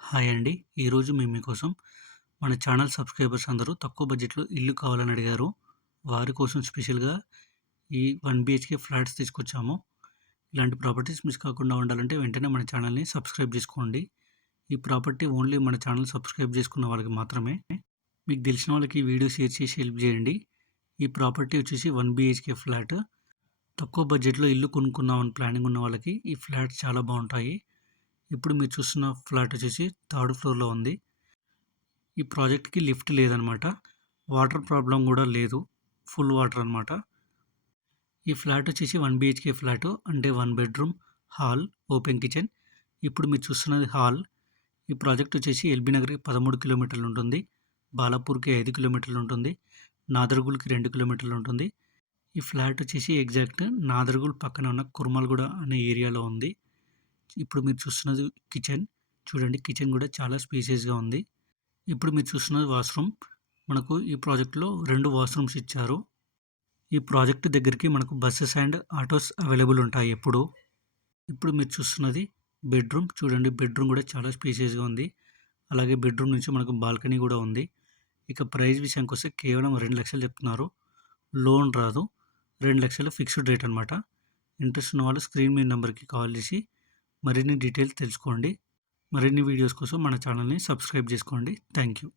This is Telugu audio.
హాయ్ అండి. ఈరోజు మేము మీకోసం మన ఛానల్ సబ్స్క్రైబర్స్ అందరూ తక్కువ బడ్జెట్‌లో ఇల్లు కావాలని అడిగారు. వారి కోసం స్పెషల్‌గా ఈ వన్ బీహెచ్‌కే ఫ్లాట్స్ తీసుకొచ్చాము. ఇలాంటి ప్రాపర్టీస్ మిస్ కాకుండా ఉండాలంటే వెంటనే మన ఛానల్‌ని సబ్స్క్రైబ్ చేసుకోండి. ఈ ప్రాపర్టీ ఓన్లీ మన ఛానల్ సబ్స్క్రైబ్ చేసుకున్న వాళ్ళకి మాత్రమే. మీకు తెలిసిన వాళ్ళకి వీడియో షేర్ చేసి హెల్ప్ చేయండి. ఈ ప్రాపర్టీ వచ్చేసి వన్ బీహెచ్‌కే ఫ్లాట్. తక్కువ బడ్జెట్‌లో ఇల్లు కొనుక్కుందామని ప్లానింగ్ ఉన్న వాళ్ళకి ఈ ఫ్లాట్స్ చాలా బాగుంటాయి ఇప్పుడు మీరు చూస్తున్న ఫ్లాట్ వచ్చేసి థర్డ్ ఫ్లోర్‌లో ఉంది. ఈ ప్రాజెక్ట్‌కి లిఫ్ట్ లేదనమాట. వాటర్ ప్రాబ్లం కూడా లేదు. ఫుల్ వాటర్ అనమాట. ఈ ఫ్లాట్ వచ్చేసి వన్ బిహెచ్కే ఫ్లాట్. అంటే one bedroom, hall, open kitchen. ఇప్పుడు మీరు చూస్తున్నది హాల్. ఈ ప్రాజెక్ట్ వచ్చేసి ఎల్బీ నగర్‌కి 13 కిలోమీటర్లు ఉంటుంది. బాలాపూర్‌కి ఐదు కిలోమీటర్లు ఉంటుంది. నాదర్గుల్‌కి రెండు కిలోమీటర్లు ఉంటుంది. ఈ ఫ్లాట్ వచ్చేసి ఎగ్జాక్ట్ నాదర్గుల్ పక్కన ఉన్న కుర్మల్గూడ అనే ఏరియాలో ఉంది. ఇప్పుడు మీరు చూస్తున్నది కిచెన్. చూడండి కిచెన్ కూడా చాలా స్పేసియస్గా ఉంది. ఇప్పుడు మీరు చూస్తున్నది వాష్‌రూమ్. మనకు ఈ ప్రాజెక్ట్‌లో రెండు వాష్‌రూమ్స్ ఇచ్చారు. ఈ ప్రాజెక్ట్ దగ్గరికి మనకు బస్సెస్ అండ్ ఆటోస్ అవైలబుల్ ఉంటాయి ఎప్పుడు ఇప్పుడు మీరు చూస్తున్నది బెడ్‌రూమ్. చూడండి బెడ్‌రూమ్ కూడా చాలా స్పేసియస్గా ఉంది. అలాగే బెడ్‌రూమ్ నుంచి మనకు బాల్కనీ కూడా ఉంది. ఇక ప్రైస్ విషయానికి వస్తే కేవలం రెండు లక్షలు చెప్తున్నారు. లోన్ రాదు. రెండు లక్షలు ఫిక్స్డ్ రేట్ అనమాట. ఇంట్రెస్ట్ ఉన్న వాళ్ళు స్క్రీన్ మీద నెంబర్కి కాల్ చేసి మరిన్ని డీటెయిల్స్ తెలుసుకోండి. మరిన్ని వీడియోస్ కోసం మన ఛానల్‌ని సబ్స్క్రైబ్ చేసుకోండి. Thank you.